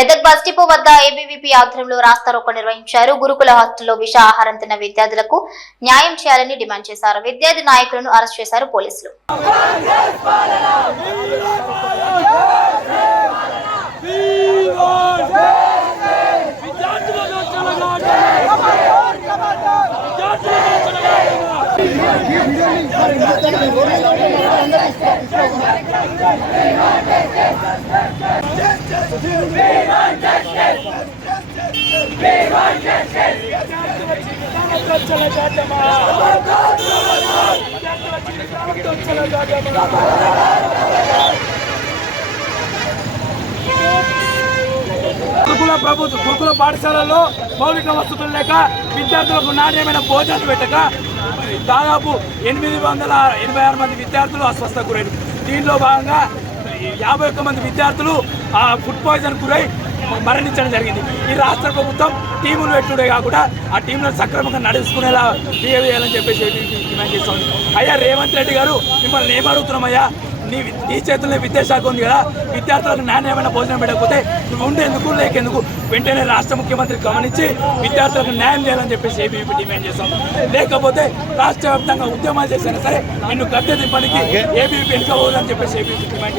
Medak bus depot వద్ద ABVP ఆధ్వర్యంలో రాస్తారోకో నిర్వహించారు. గురుకుల హాస్టల్లో విష ఆహారం తిన్న విద్యార్థులకు న్యాయం చేయాలని డిమాండ్ చేశారు. విద్యార్థి నాయకులను అరెస్ట్ చేశారు పోలీసులు. চলে যা గురుకుల ప్రభుత్వ గురుకుల పాఠశాలలో మౌలిక వసతులు లేక విద్యార్థులకు నాణ్యమైన భోజనాలు పెట్టక దాదాపు ఎనిమిది వందల ఎనభై ఆరు మంది విద్యార్థులు అస్వస్థ గురైన దీనిలో భాగంగా యాభై ఒక్క మంది విద్యార్థులు ఆ ఫుడ్ పాయిజన్ గురై మరణించడం జరిగింది. ఈ రాష్ట్ర ప్రభుత్వం టీములు పెట్టుడే కాకుండా ఆ టీంలను సక్రమంగా నడుచుకునేలా బిహేవ్ చేయాలని చెప్పేసి డిమాండ్ చేస్తాం అయ్యా రేవంత్ రెడ్డి గారు మిమ్మల్ని ఏమడుగుతున్నామయ్యా నీ నీ చేతుల్లో విద్యాశాఖ ఉంది కదా విద్యార్థులకు నాణ్యమైన భోజనం పెట్టకపోతే నువ్వు ఉండేందుకు లేకెందుకు వెంటనే రాష్ట్ర ముఖ్యమంత్రి గమనించి విద్యార్థులకు న్యాయం చేయాలని చెప్పేసి ఏబీపీ డిమాండ్ చేస్తాం లేకపోతే రాష్ట్ర వ్యాప్తంగా ఉద్యమాలు చేసినా సరే నిన్ను గద్దె దింపడానికి ఏబీపీ పోదని చెప్పేసి ఏబీపీ డిమాండ్